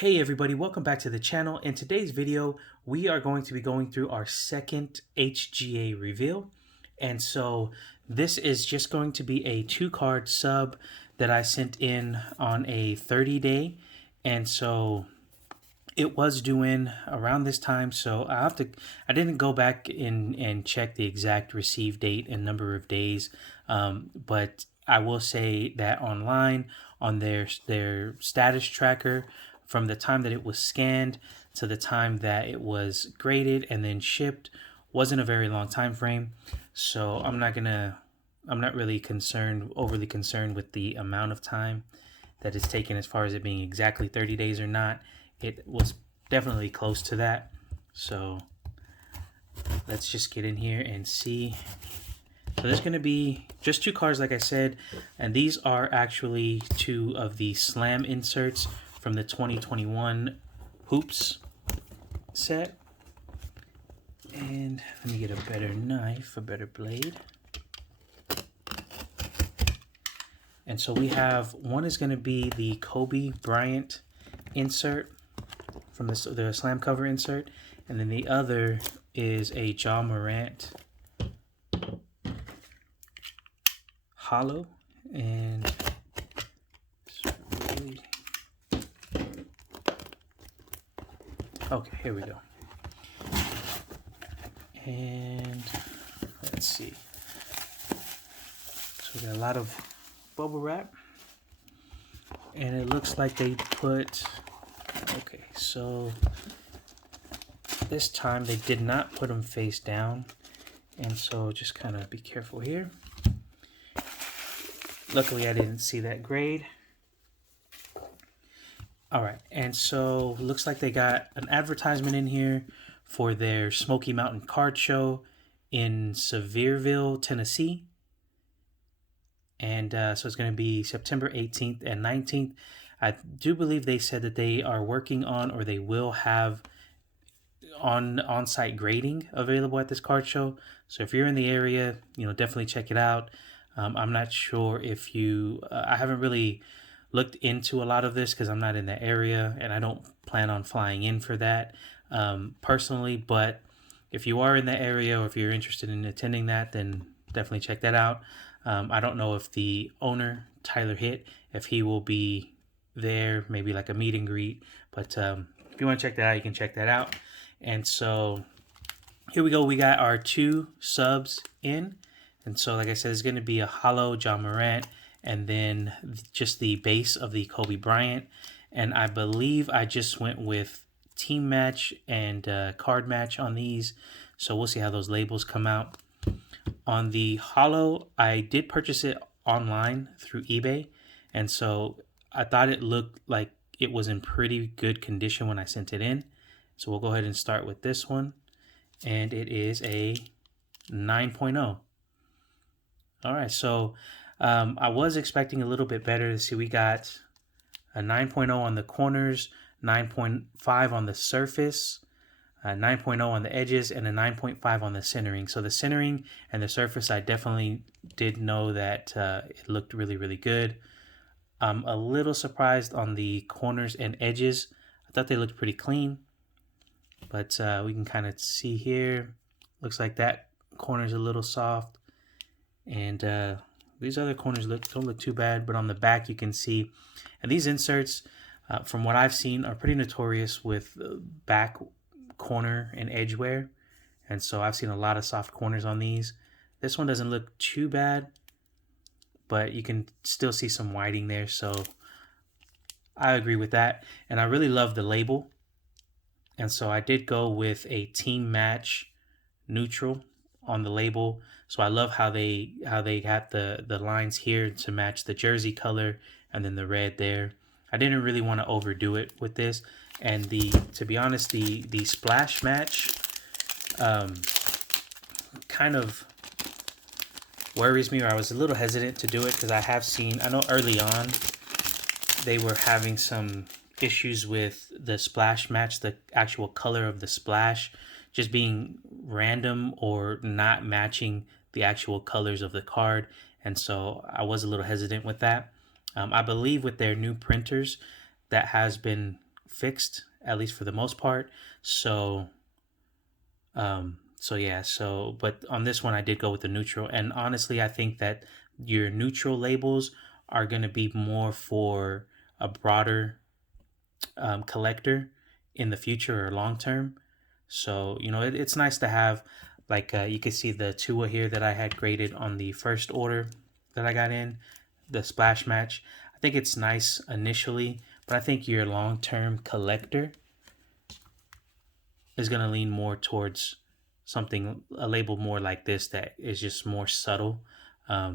Hey everybody, welcome back to the channel. In today's video, we are going to be going through our second HGA reveal. And so this is just going to be a 2-card sub that I sent in on a 30-day. And so it was due in around this time, so I didn't go back and check the exact receive date and number of days, but I will say that online on their status tracker, from the time that it was scanned to the time that it was graded and then shipped, wasn't a very long time frame. So I'm not really overly concerned with the amount of time that it's taken as far as it being exactly 30 days or not. It was definitely close to that. So let's just get in here and see. So there's going to be just 2 cards, like I said, and these are actually 2 of the Slam inserts from the 2021 Hoops set. And let me get a better knife, a better blade. And so we have, one is going to be the Kobe Bryant insert from the Slam cover insert, and then the other is a Ja Morant holo. And okay, here we go. And let's see. So we got a lot of bubble wrap, and it looks like they put, okay, so this time they did not put them face down, and so just kind of be careful here. Luckily I didn't see that grade. All right, and so looks like they got an advertisement in here for their Smoky Mountain card show in Sevierville, Tennessee. And so it's going to be September 18th and 19th. I do believe they said that they are working on, or they will have on-site grading available at this card show. So if you're in the area, definitely check it out. I'm not sure if I haven't really looked into a lot of this because I'm not in the area and I don't plan on flying in for that personally. But if you are in the area, or if you're interested in attending that, then definitely check that out. I don't know if the owner, Tyler Hitt, if he will be there, maybe like a meet and greet. But if you want to check that out, you can check that out. And so here we go. We got our 2 subs in. And so, like I said, it's going to be a holo Ja Morant, and then just the base of the Kobe Bryant. And I believe I just went with team match and card match on these. So we'll see how those labels come out. On the holo, I did purchase it online through eBay, and so I thought it looked like it was in pretty good condition when I sent it in. So we'll go ahead and start with this one, and it is a 9.0. All right, so I was expecting a little bit better. To see, we got a 9.0 on the corners, 9.5 on the surface, 9.0 on the edges, and a 9.5 on the centering. So the centering and the surface, I definitely did know that it looked really, really good. I'm a little surprised on the corners and edges. I thought they looked pretty clean, but we can kind of see here. Looks like that corner's a little soft, and these other corners don't look too bad. But on the back, you can see, and these inserts, from what I've seen, are pretty notorious with back corner and edge wear, and so I've seen a lot of soft corners on these. This one doesn't look too bad, but you can still see some whiting there, so I agree with that. And I really love the label, and so I did go with a team match neutral on the label. So I love how they got the lines here to match the jersey color, and then the red there. I didn't really want to overdo it with this, and to be honest, the splash match kind of worries me, or I was a little hesitant to do it, because I know early on they were having some issues with the splash match, the actual color of the splash just being random or not matching the actual colors of the card, and so I was a little hesitant with that. I believe with their new printers, that has been fixed, at least for the most part. So yeah, but on this one I did go with the neutral, and honestly I think that your neutral labels are going to be more for a broader collector in the future or long term. So it's nice to have, like, you can see the Tua here that I had graded on the first order that I got in the splash match. I think it's nice initially, but I think your long term collector is going to lean more towards a label more like this that is just more subtle.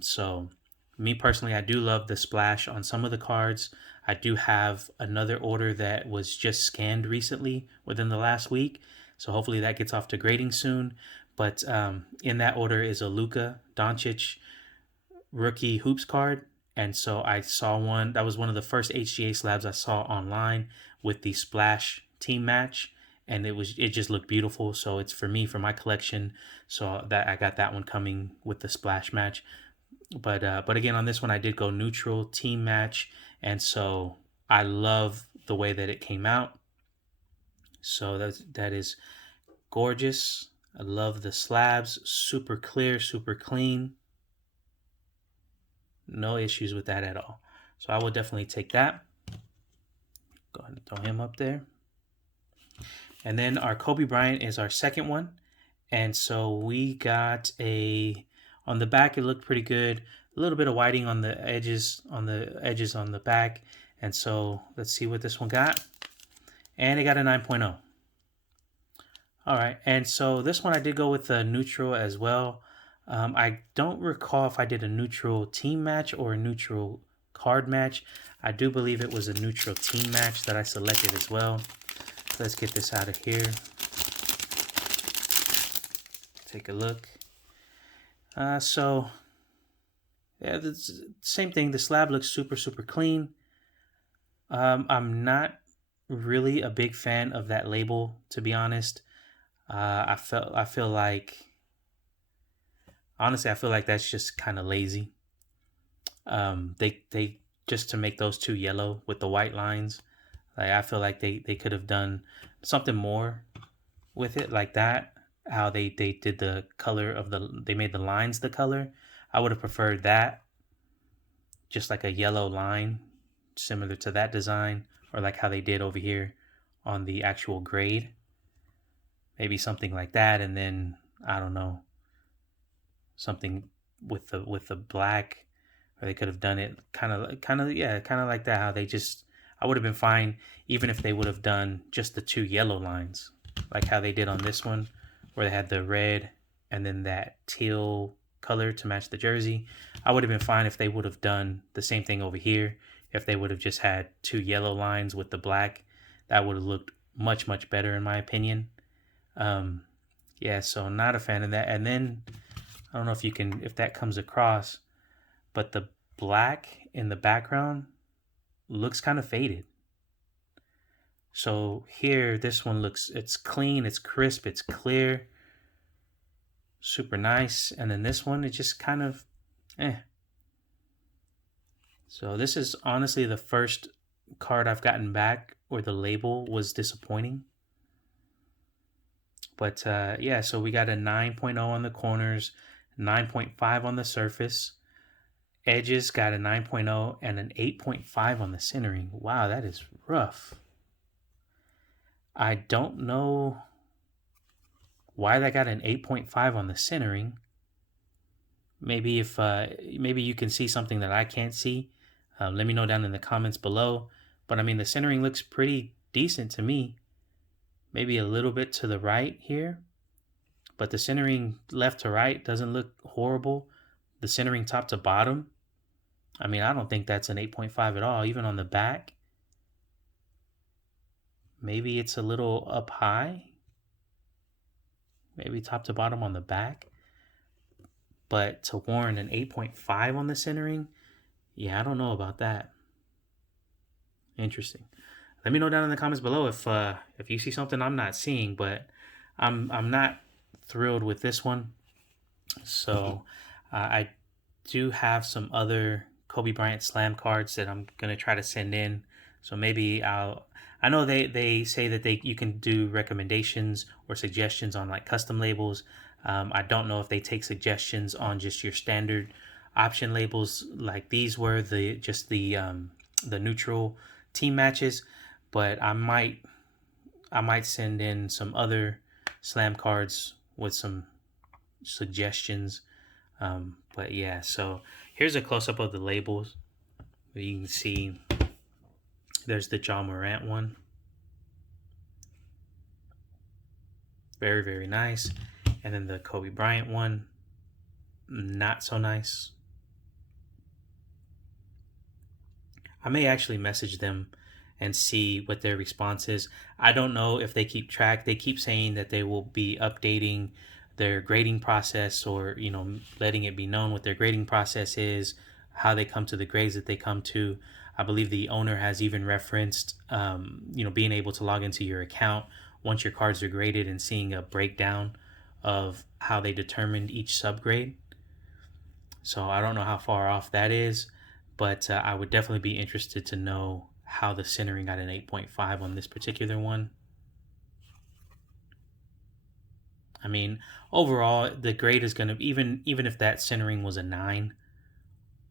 So me personally, I do love the splash on some of the cards. I do have another order that was just scanned recently within the last week, so hopefully that gets off to grading soon. But in that order is a Luka Doncic rookie hoops card, and so I saw one that was one of the first HGA slabs I saw online with the splash team match, and it just looked beautiful. So it's for me, for my collection. So that I got that one coming with the splash match. But again, on this one I did go neutral team match, and so I love the way that it came out. So that is gorgeous. I love the slabs, super clear, super clean. No issues with that at all. So I will definitely take that. Go ahead and throw him up there. And then our Kobe Bryant is our second one. And so we got on the back, it looked pretty good. A little bit of whiting on the edges on the back. And so let's see what this one got. And it got a 9.0. All right. And so this one I did go with a neutral as well. I don't recall if I did a neutral team match or a neutral card match. I do believe it was a neutral team match that I selected as well. Let's get this out of here. Take a look. So yeah, the same thing. The slab looks super, super clean. I'm not really a big fan of that label, to be honest. I feel like, honestly, I feel like that's just kind of lazy. They just to make those two yellow with the white lines. Like, I feel like they could have done something more with it, like that. How they did the color of they made the lines the color. I would have preferred that, just like a yellow line, similar to that design, or like how they did over here on the actual grade. Maybe something like that, and then I don't know, something with the black, or they could have done it kind of like that. How they just, I would have been fine even if they would have done just the two yellow lines, like how they did on this one, where they had the red and then that teal color to match the jersey. I would have been fine if they would have done the same thing over here. If they would have just had two yellow lines with the black, that would have looked much, much better in my opinion. Yeah, so not a fan of that. And then I don't know if that comes across, but the black in the background looks kind of faded. So here, this one it's clean, it's crisp, it's clear, super nice. And then this one, it's just kind of, So this is honestly the first card I've gotten back where the label was disappointing. But yeah, so we got a 9.0 on the corners, 9.5 on the surface. Edges got a 9.0 and an 8.5 on the centering. Wow, that is rough. I don't know why that got an 8.5 on the centering. Maybe maybe you can see something that I can't see. Let me know down in the comments below. But I mean, the centering looks pretty decent to me. Maybe a little bit to the right here, but the centering left to right doesn't look horrible. The centering top to bottom, I mean, I don't think that's an 8.5 at all, even on the back. Maybe it's a little up high. Maybe top to bottom on the back. But to warrant an 8.5 on the centering, yeah, I don't know about that. Interesting. Let me know down in the comments below if you see something I'm not seeing, but I'm not thrilled with this one. So I do have some other Kobe Bryant Slam cards that I'm gonna try to send in So maybe I know they say that you can do recommendations or suggestions on like custom labels. I don't know if they take suggestions on just your standard option labels like these were the neutral team matches, but I might send in some other slam cards with some suggestions. But yeah, so here's a close up of the labels. You can see there's the Ja Morant one. Very, very nice. And then the Kobe Bryant one, not so nice. I may actually message them and see what their response is. I don't know if they keep track. They keep saying that they will be updating their grading process, or letting it be known what their grading process is, how they come to the grades that they come to. I believe the owner has even referenced being able to log into your account once your cards are graded and seeing a breakdown of how they determined each subgrade. So I don't know how far off that is, but I would definitely be interested to know how the centering got an 8.5 on this particular one. I mean, overall, the grade is going to, even if that centering was a 9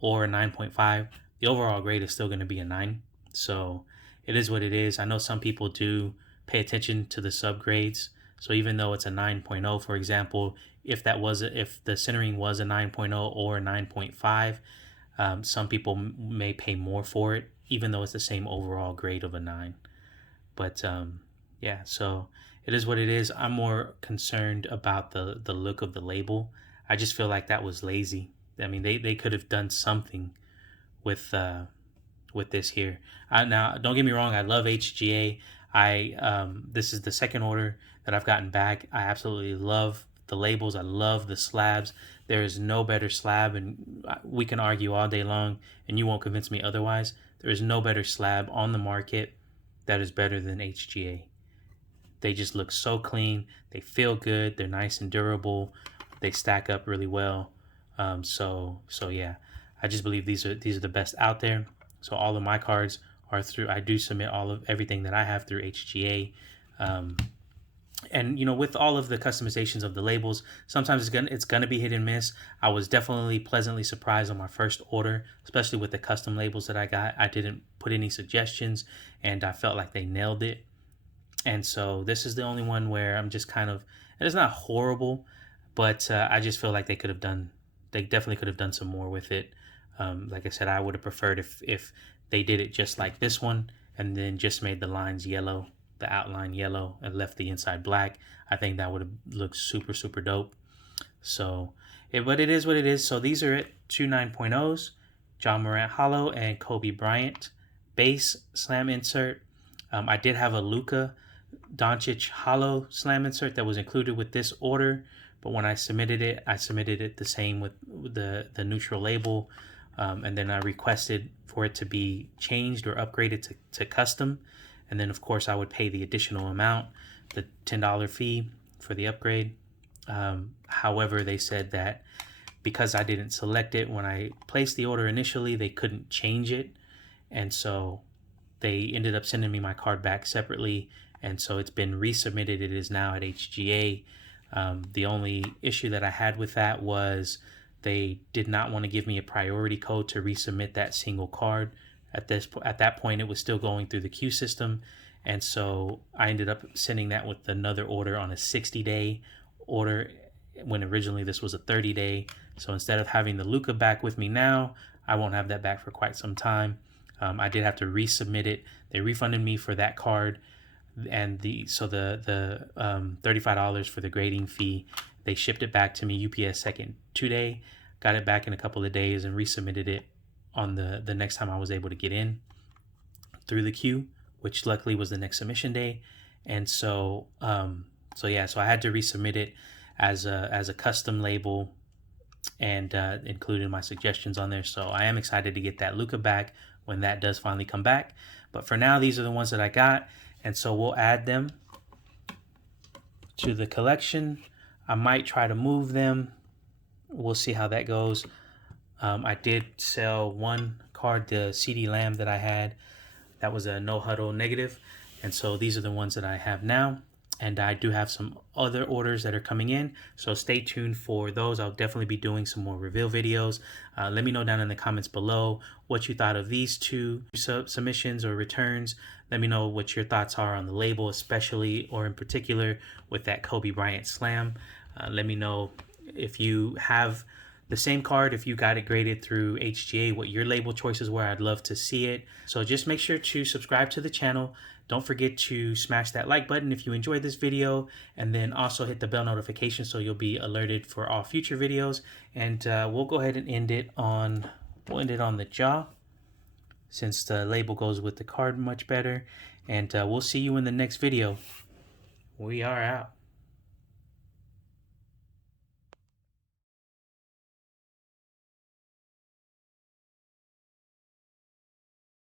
or a 9.5, the overall grade is still going to be a 9. So it is what it is. I know some people do pay attention to the subgrades. So even though it's a 9.0, for example, if the centering was a 9.0 or a 9.5, some people may pay more for it, even though it's the same overall grade of a 9. But yeah, so it is what it is. I'm more concerned about the look of the label. I just feel like that was lazy. I mean, they could have done something with this here. Now, don't get me wrong. I love HGA. This is the second order that I've gotten back. I absolutely love the labels. I love the slabs. There is no better slab, and we can argue all day long, and you won't convince me otherwise. There is no better slab on the market that is better than HGA. They just look so clean. They feel good. They're nice and durable. They stack up really well. So yeah, I just believe these are the best out there. So all of my cards are through. I do submit all of everything that I have through HGA. And with all of the customizations of the labels, sometimes it's gonna be hit and miss. I was definitely pleasantly surprised on my first order, especially with the custom labels that I got. I didn't put any suggestions, and I felt like they nailed it. And so this is the only one where I'm just kind of, and it's not horrible, but I just feel like they definitely could have done some more with it. Like I said, I would have preferred if they did it just like this one, and then just made the lines yellow, the outline yellow, and left the inside black. I think that would have looked super, super dope. So, but it is what it is. So these are it, two 9.0s, Ja Morant Holo and Kobe Bryant Base Slam insert. I did have a Luka Doncic Holo Slam insert that was included with this order, but when I submitted it the same with the neutral label, and then I requested for it to be changed or upgraded to custom, and then of course I would pay the additional amount, the $10 fee for the upgrade. However, they said that because I didn't select it when I placed the order initially, they couldn't change it, and so they ended up sending me my card back separately, and so it's been resubmitted. It is now at HGA. The only issue that I had with that was they did not want to give me a priority code to resubmit that single card. At that point, it was still going through the queue system, and so I ended up sending that with another order on a 60-day order when originally this was a 30-day. So instead of having the Luka back with me now, I won't have that back for quite some time. I did have to resubmit it. They refunded me for that card, and the $35 for the grading fee. They shipped it back to me UPS second 2-day. Got it back in a couple of days and resubmitted it on the next time I was able to get in through the queue, which luckily was the next submission day. And so so I had to resubmit it as a custom label, and included my suggestions on there. So I am excited to get that Luka back when that does finally come back. But for now, these are the ones that I got, and so we'll add them to the collection. I might try to move them. We'll see how that goes. I did sell one card, the CD Lamb that I had. That was a no huddle negative. And so these are the ones that I have now. And I do have some other orders that are coming in, so stay tuned for those. I'll definitely be doing some more reveal videos. Let me know down in the comments below what you thought of these two submissions or returns. Let me know what your thoughts are on the label, especially or in particular with that Kobe Bryant Slam. Let me know if you have the same card, if you got it graded through HGA, what your label choices were. I'd love to see it. So just make sure to subscribe to the channel. Don't forget to smash that like button if you enjoyed this video, and then also hit the bell notification so you'll be alerted for all future videos. And we'll go ahead and end it on the Ja, since the label goes with the card much better. And we'll see you in the next video. We are out.